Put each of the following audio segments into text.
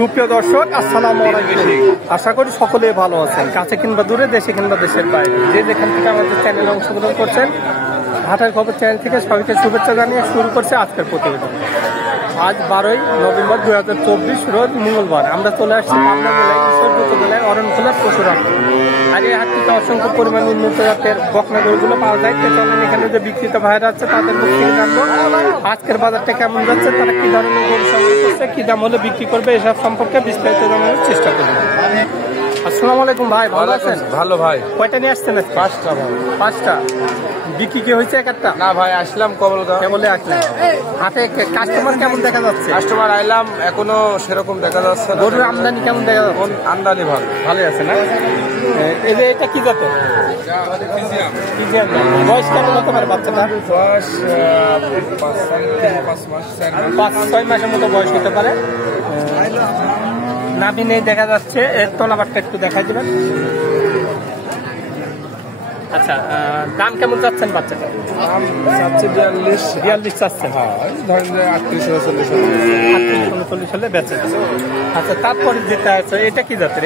সুপ্রিয় দর্শক, আসসালামু আলাইকুম। আশা করি সকলে ভালো আছেন, কাছে কিংবা দূরে, দেশে কিংবা দেশের বাইরে, যে যেখান থেকে আমাদের চ্যানেলে অংশগ্রহণ করছেন। হাটের খবর চ্যানেল থেকে সবাইকে শুভেচ্ছা জানিয়ে শুরু করছে আজকের প্রতিবেদন। আজ 12ই নভেম্বর 2024 রোজ মঙ্গলবার। আমরা চলে আসছি পাবনা জেলায় ঈশ্বরদী জেলায় অরণখোলার পশুরাম। আর এই হাটটিতে অসংখ্য পরিমাণ উন্নত জাতের বকনা গরুগুলো পাওয়া যায়। চলেন এখানে যে বিক্রিত ভাইরা আছে তাদের মুখ থেকে জানবো আজকের বাজারটা কেমন যাচ্ছে, তারা কি ধরনের গরু সংগ্রহ করছে, কি দাম হলে বিক্রি করবে, এসব সম্পর্কে বিস্তারিত জানানোর চেষ্টা করবো। আসসালামু আলাইকুম ভাই, ভালো আছেন? ভালো ভাই। কয়টা নিয়ে আসছেন? 5টা ভাই। 5টা। বিক্রি কি হয়েছে? একটা না ভাই, আসলাম কেবলে আসলেন। হাটে কাস্টমার কেমন দেখা যাচ্ছে? কাস্টমার আইলাম, এখনো সেরকম দেখা যাচ্ছে। গরুর আমদানি কেমন দেখা যাচ্ছে? আমদানি ভালো, ভালোই আছে না? এটা কি যাতে? বয়স কেমন হতে পারে বাচ্চাটা? বয়স 5-6 মাসের মতো বয়স হতে পারে। নাভি নেই দেখা যাচ্ছে। এর তলাবারটা একটু দেখাই দিবেন। আচ্ছা, দাম কেমন চাচ্ছেন বাচ্চাটা? দাম চাচ্ছি 42 চাচ্ছেন। ধরেন যে 38-39 হলে বেচে। আচ্ছা, তারপরে যেটা আছে এটা কি জাতের?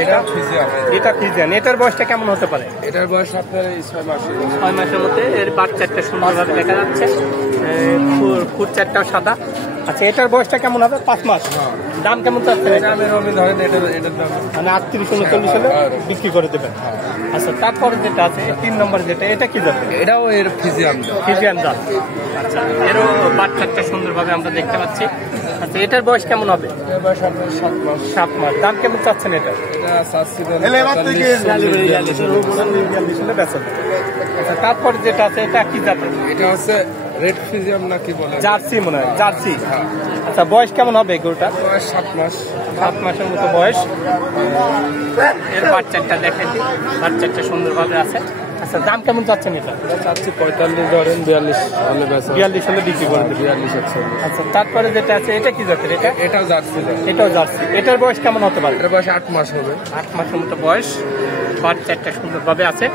এটা ফিজিয়ান। এটার বয়সটা কেমন হতে পারে? এটার বয়স আপনার 6 মাস। 6 মাসের মধ্যে। এর বাচ্চাটা সুন্দরভাবে দেখা যাচ্ছে, খুর চারটাও সাদা। আচ্ছা, এটার বয়সটা কেমন হবে? 5 মাস। দাম কেমন চাচ্ছেন? ধরেন এটার দাম মানে 38-39 হলে বিক্রি করে দেবেন। আচ্ছা, তারপরে যেটা আছে 3 নম্বর যেটা, এটা কি যাবে? এটাও এর ফিজিয়ান জাত। আচ্ছা, এরও বাচ্চাটা সুন্দরভাবে আমরা দেখতে পাচ্ছি। আচ্ছা, এটার বয়স কেমন হবে? এর বয়স আপনার 7 মাস। দাম কেমন চাচ্ছেন? এটা চাচ্ছি আচ্ছা, তারপরে যেটা আছে এটা কি জাতের? এটা হচ্ছে রেড ফিজিয়াম নাকি বলে, জার্সি মনে হয়, জার্সি। আচ্ছা, বয়স কেমন হবে গরুটা? বয়স 7 মাস। 7 মাসের মতো বয়স। এর বাচ্চাটা দেখেন, বাচ্চাটা সুন্দরভাবে আছে। আচ্ছা, দাম কেমন চাচ্ছেন? এটা চাচ্ছি 45, ধরেন 42 হলে বেচা। 42 হলে বিক্রি করে দেবে। 42। আচ্ছা, তারপরে যেটা আছে এটা কি জাতের? এটাও জার্সি। এটাও জার্সি। এটার বয়স কেমন হতে পারে? এটার বয়স 8 মাস হবে। 8 মাসের মতো বয়স। বাচ্চাটা সুন্দরভাবে আছে।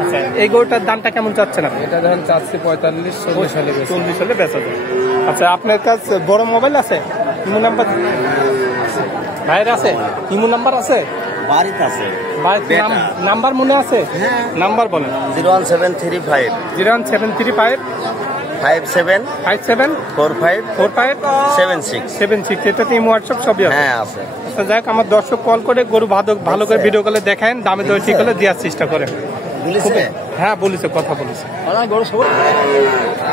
আচ্ছা, এই গরুটার দামটা কেমন চাচ্ছেন আপনি? এটা ধরেন চাচ্ছি 45-40 হলে বেচা। 40 হলে বেচা যায়। আচ্ছা, আপনার কাছে বড় মোবাইল আছে? ইমো নাম্বার ভাইয়ের আছে? ইমো নাম্বার আছে? বাড়িতে আছে। নাম্বার মনে আছে? নাম্বার বলেন। 01735 01735 57 57 45 45 76। এটাতে ইমো হোয়াটসঅ্যাপ সবই আছে? হ্যাঁ আছে। আচ্ছা, যাক, আমার দর্শক কল করে গরু ভালো করে ভিডিও কলে দেখেন, দামে দর ঠিক হলে দেওয়ার চেষ্টা করেন। হ্যাঁ, বলেছে, কথা বলেছে।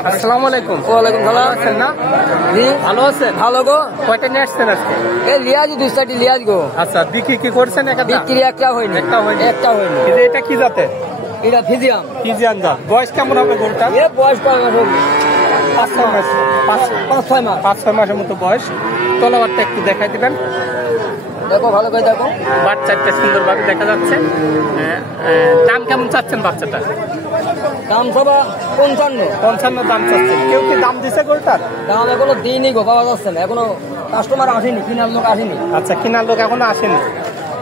আসসালামু আলাইকুম। ওয়ালাইকুম সালাম। আছেন না? ভালো আছেন? ভালো গো। কয়টা নিয়ে আসছেন আজকে? এই লিয়াজ 2টি লিয়াজ গো। আচ্ছা, বিক্রি কি করছেন? বিক্রি একটা হয়নি। একটা হয়নি। এটা কি জাতে? এটা ফিজিয়াম জাত। বয়স কেমন হবে গরুটা? এর বয়স 5 মাস হবে। 5-6 মাস। 5-6 মাস। 5-6 মাসের মতো বয়স। তলাবারটা একটু দেখাই দিবেন। দেখো, ভালো করে দেখো। বাচ্চাটা সুন্দরভাবে দেখা যাচ্ছে। দাম কেমন চাচ্ছেন বাচ্চাটা? দাম সবা 55 দাম চাচ্ছেন। কেউ কি দাম দিছে গরুটার? দাম এখনো দিইনি গো, পাওয়া যাচ্ছে না। এখনো কাস্টমার আসেনি, কেনার লোক আসেনি। আচ্ছা, কেনার লোক এখনো আসেনি।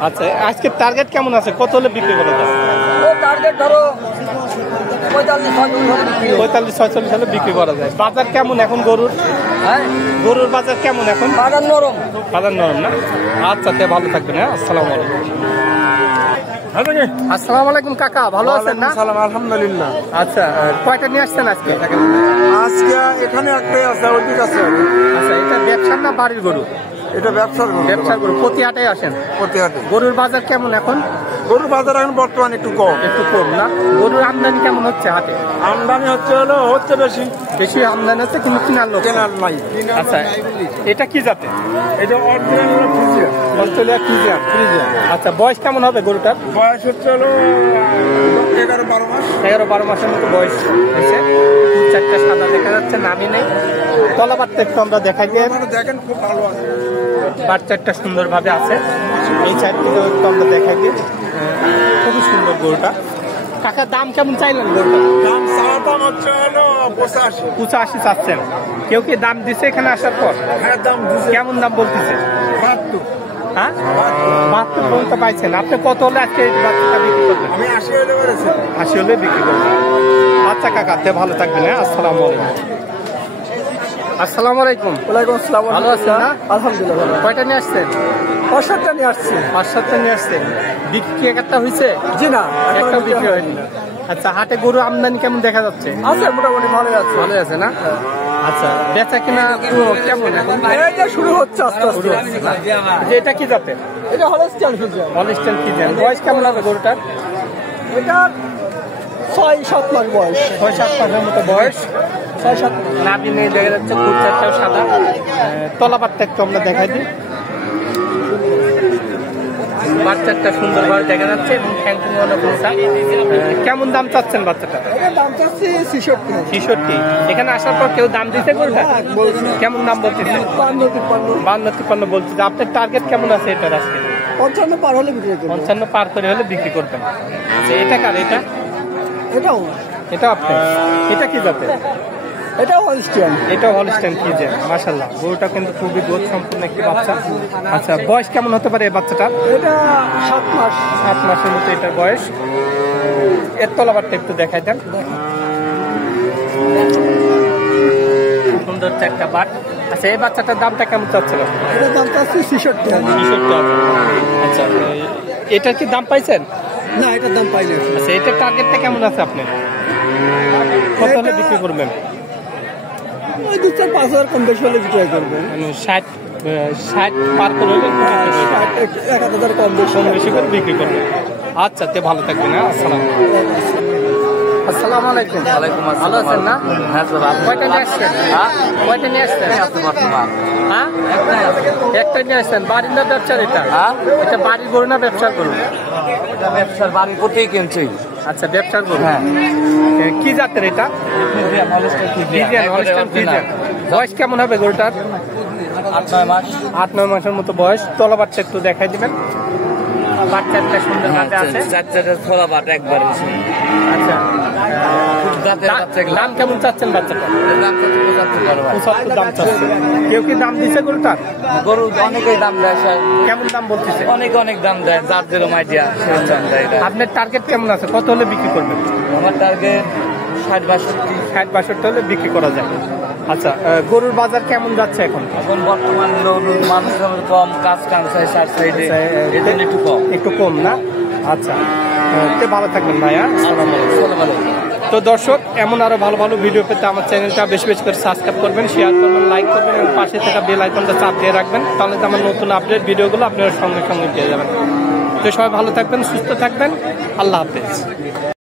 আচ্ছা, আজকে টার্গেট কেমন আছে? কত হলে বিক্রি করে দেয়? ও টার্গেট ধরো 45-46 হলে বিক্রি করা যায়। বাজার কেমন এখন গরুর? হ্যাঁ, গরুর বাজার কেমন এখন? বাজার নরম। বাজার নরম না? আচ্ছা, তে ভালো থাকবেন। হ্যাঁ, আসসালামু আলাইকুম। আসসালামু আলাইকুম কাকা, ভালো আছেন না? সালাম, আলহামদুলিল্লাহ। আচ্ছা, কয়টা নিয়ে আসছেন আজকে? আজকে এখানে একটাই আছে, ওইদিকে আছে। আচ্ছা, এটা ব্যবসার না বাড়ির গরু? এটা ব্যবসার গরু। প্রতি হাটে আসেন? প্রতি হাটে। গরুর বাজার কেমন এখন? গরুর বাজার এখন বর্তমান একটু কম না? গরুর আমদানি কেমন হচ্ছে হাটে? আমদানি হচ্ছে বেশি আমদানি হচ্ছে, কিন্তু কেনার লোক নাই। আচ্ছা, এটা কি জাতে? এটা অস্ট্রেলিয়া ফিজিয়ান। আচ্ছা, বয়স কেমন হবে গরুটার? বয়স হচ্ছে 11-12 মাস। 11-12 মাসের মতো বয়স হয়েছে। চারটা সাদা দেখা যাচ্ছে, নামই নেই। তলাবারটা একটু আমরা দেখাই দিয়ে দেখেন, খুব ভালো আছে। বাচ্চাটা সুন্দরভাবে আছে। এই চারটিকে একটু আমরা দেখাই দিই। খুবই সুন্দর গরুটা। কাকা, দাম কেমন চাইলেন গরুটা? দাম হচ্ছে 85 চাচ্ছেন। কেউ কি দাম দিছে এখানে আসার পর? হ্যাঁ, দাম কেমন দাম বলতেছে? 72। হ্যাঁ, 72 পর্যন্ত পাইছেন। আপনি কত হলে আজকে এই বাচ্চাটা বিক্রি করবেন? আমি 80 হলে বেড়েছি। 80 হলে বিক্রি করবেন। আচ্ছা কাকা, ভালো থাকবেন। হ্যাঁ, আসসালামু আলাইকুম। আসসালামু আলাইকুম। ওয়ালাইকুম আসসালাম। ভালো আছেন না? আলহামদুলিল্লাহ ভালো। কয়টা নিয়ে আসছেন? 5-7টা নিয়ে আসছি। 5-7টা নিয়ে আসছেন। বিক্রি কি একটা হয়েছে? জি না, একটাও বিক্রি হয়নি। আচ্ছা, হাটে গরু আমদানি কেমন দেখা যাচ্ছে? আছে মোটামুটি ভালোই আছে। ভালো আছে না? আচ্ছা, বেচা কিনা কেমন এখন? এই যে শুরু হচ্ছে আস্তে আস্তে। যে এটা কি জাতের? এটা হলস্টিয়ান ফ্রিজিয়ান। Holstein Friesian. বয়স কেমন হবে গরুটার? এটা 6-7 মাস বয়স। 6-7 মাসের মতো বয়স। 6-7। নাভি নিয়ে দেখা যাচ্ছে, কুচটাও সাদা। তলাপাটটা একটু আমরা দেখাই দিই। বাচ্চাটা সুন্দরভাবে দেখা যাচ্ছে এবং ঠ্যাংটুনি অনেক উঁচা। কেমন দাম চাচ্ছেন বাচ্চাটা? এটা দাম চাচ্ছি 66। 66। এখানে আসার পর কেউ দাম দিতে করবে? কেমন দাম বলতেছে? 52-53 বলছে। আপনার টার্গেট কেমন আছে এটার আজকে? 55 পার হলে বিক্রি করব। 55 পার করে হলে বিক্রি করবেন। আচ্ছা, এটা কার? এটা এটাও এটা আপনার? এটা কি জাতের? এটাও হলস্টিয়ান। এটা হলস্টাইন ফ্রিজিয়ান। মাশাআল্লাহ, গরুটা কিন্তু খুবই গ্রোথ সম্পন্ন একটি বাচ্চা। আচ্ছা, বয়স কেমন হতে পারে এই বাচ্চাটার? এটা 7 মাস। 7 মাসের মতো এটার বয়স। এর তলাবারটা একটু দেখাই দেন। সুন্দর একটা বাট। আচ্ছা, এই বাচ্চাটার দামটা কেমন চাচ্ছিল? এটার দাম চাচ্ছি 66। 66। আচ্ছা, এটার কি দাম পাইছেন? না, এটার দাম পাই না। আচ্ছা, এটার টার্গেটটা কেমন আছে আপনার? কত হলে বিক্রি করবেন? ওই 2-4-5 হাজার কম বেশি হলে বিক্রি করবো। মানে 60 পার করে হলে বিক্রি করবেন। 1-1000 কম বেশি। কম বেশি করে বিক্রি করবেন। আচ্ছা, তে ভালো থাকবেন। হ্যাঁ, আসসালামু আলাইকুম। ভালো আছেন না? হ্যাঁ স্যার। কয়টা নিয়ে আসছেন? কয়টা নিয়ে আসছেন? হ্যাঁ, একটা নিয়ে আসছেন। বাড়ির না ব্যবসার? এটা এটা বাড়ির গরু না ব্যবসার গরু? ব্যবসার বাড়ি কোথায় কিনছি? আচ্ছা, ব্যবসার গরু। হ্যাঁ। কি জাতের এটা? Friesian, Holstein Friesian. বয়স কেমন হবে গরুটার? 8-9 মাস। 8-9 মাসের মতো বয়স। তলা বাচ্চা একটু দেখাই দিবেন। বাচ্চাটা সুন্দর হাতে আছে। চারটা থলা বাট একবার। আচ্ছা, দাম কেমন চাচ্ছেন বাচ্চাটা? 75 দাম চাচ্ছে। কেউ কি দাম দিচ্ছে গরুটার? গরু অনেকেই দাম দেয় স্যার। কেমন দাম বলতেছে? অনেক দাম দেয়, যার যেরকম আইডিয়া সেই দাম দেয়। আপনার টার্গেট কেমন আছে? কত হলে বিক্রি করবেন? আমার টার্গেট 60-62। 60-62 হলে বিক্রি করা যায়। আচ্ছা, গরুর বাজার কেমন যাচ্ছে এখন? এখন বর্তমান মানুষের কম, কাজ কাম চাই সার সাইডে, এই জন্য একটু কম। একটু কম না? আচ্ছা, তে ভালো থাকবেন ভাইয়া। আসসালামু আলাইকুম। তো দর্শক, এমন আরো ভালো ভালো ভিডিও পেতে আমার চ্যানেলটা বেশি বেশি করে সাবস্ক্রাইব করবেন, শেয়ার করবেন, লাইক করবেন এবং পাশে থাকা বেল আইকনটা চাপ দিয়ে রাখবেন। তাহলে তো আমার নতুন আপডেট ভিডিওগুলো আপনারা সঙ্গে সঙ্গে পেয়ে যাবেন। তো সবাই ভালো থাকবেন, সুস্থ থাকবেন। আল্লাহ হাফেজ।